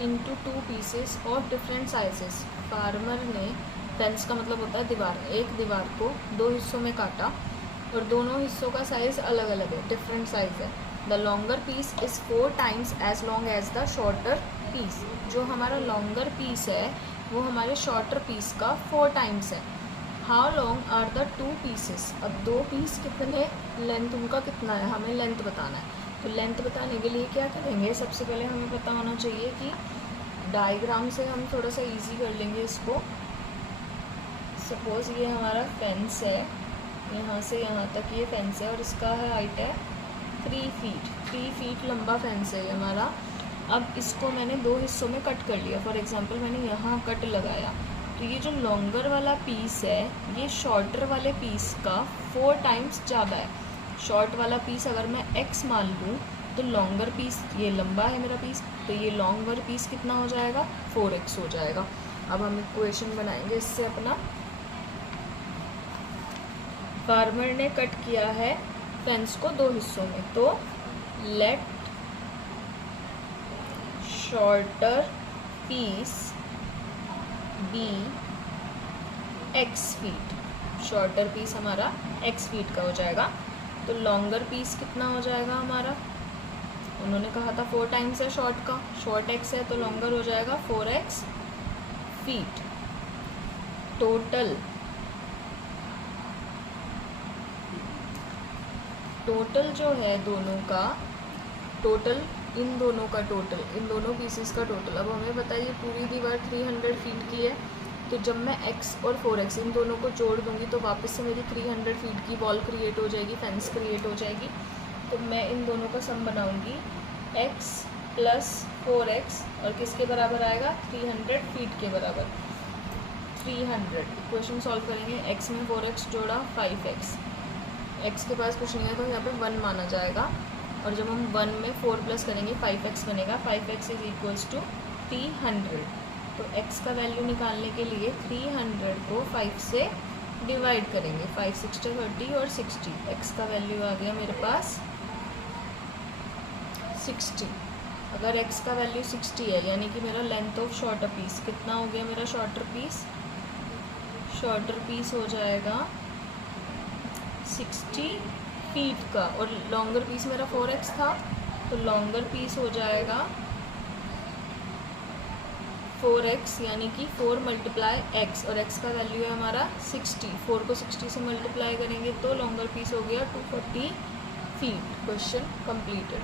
into 2 pieces of different sizes. Farmer ने, fence का मतलब होता है दीवार, एक दीवार को 2 हिस्सों में काटा और दोनों हिस्सों का साइज़ अलग अलग है, डिफरेंट साइज़ है. The longer piece is 4 times as long as the shorter piece. जो हमारा लॉन्गर पीस है वो हमारे शॉर्टर पीस का 4 times है. How long are the 2 pieces. अब 2 पीस कितने, लेंथ उनका कितना है, हमें लेंथ बताना है. तो लेंथ बताने के लिए क्या करेंगे, सबसे पहले हमें पता होना चाहिए कि डायग्राम से हम थोड़ा सा इजी कर लेंगे इसको. सपोज़ ये हमारा फेंस है, यहाँ से यहाँ तक ये फेंस है और इसका है हाइट है 3 feet. 3 feet लंबा फेंस है ये हमारा. अब इसको मैंने 2 हिस्सों में कट कर लिया. फॉर एग्जांपल मैंने यहाँ कट लगाया, तो ये जो लॉन्गर वाला पीस है ये शॉर्टर वाले पीस का 4 times ज़्यादा है. शॉर्ट वाला पीस अगर मैं x मान लूँ तो लॉन्गर पीस, ये लंबा है मेरा पीस, तो ये लॉन्गर पीस कितना हो जाएगा, 4x हो जाएगा. अब हम इक्वेशन बनाएंगे इससे अपना. फार्मर ने कट किया है फेंस को 2 हिस्सों में, तो let shorter piece be x feet. Shorter piece हमारा x feet का हो जाएगा. तो लॉन्गर पीस कितना हो जाएगा हमारा, उन्होंने कहा था 4 times है शॉर्ट का, शॉर्ट x है तो लॉन्गर हो जाएगा 4x feet. टोटल जो है दोनों का टोटल, इन दोनों का टोटल, इन दोनों पीसेस का टोटल. अब हमें बताइए पूरी दीवार 300 feet की है, तो जब मैं x और 4x इन दोनों को जोड़ दूंगी तो वापस से मेरी 300 feet की वॉल क्रिएट हो जाएगी, फेंस क्रिएट हो जाएगी. तो मैं इन दोनों का सम बनाऊंगी x + 4x और किसके बराबर आएगा, 300 feet के बराबर. 300 इक्वेशन सॉल्व करेंगे. x में 4x जोड़ा 5x, x के पास कुछ नहीं है तो यहाँ पे 1 माना जाएगा. और जब हम 1 में 4 प्लस करेंगे 5x बनेगा. 5x = 300. तो x का वैल्यू निकालने के लिए 300 को 5 से डिवाइड करेंगे. 5 6 30 और 60. x का वैल्यू आ गया मेरे पास 60. अगर x का वैल्यू 60 है यानी कि मेरा लेंथ ऑफ शॉर्टर पीस कितना हो गया, मेरा शॉर्टर पीस हो जाएगा 60 feet का. और लॉन्गर पीस मेरा 4x था, तो लॉन्गर पीस हो जाएगा 4x यानी कि 4 × x और x का वैल्यू है हमारा 60. 4 को 60 से मल्टीप्लाई करेंगे तो लॉन्गर पीस हो गया 240 feet. Question completed.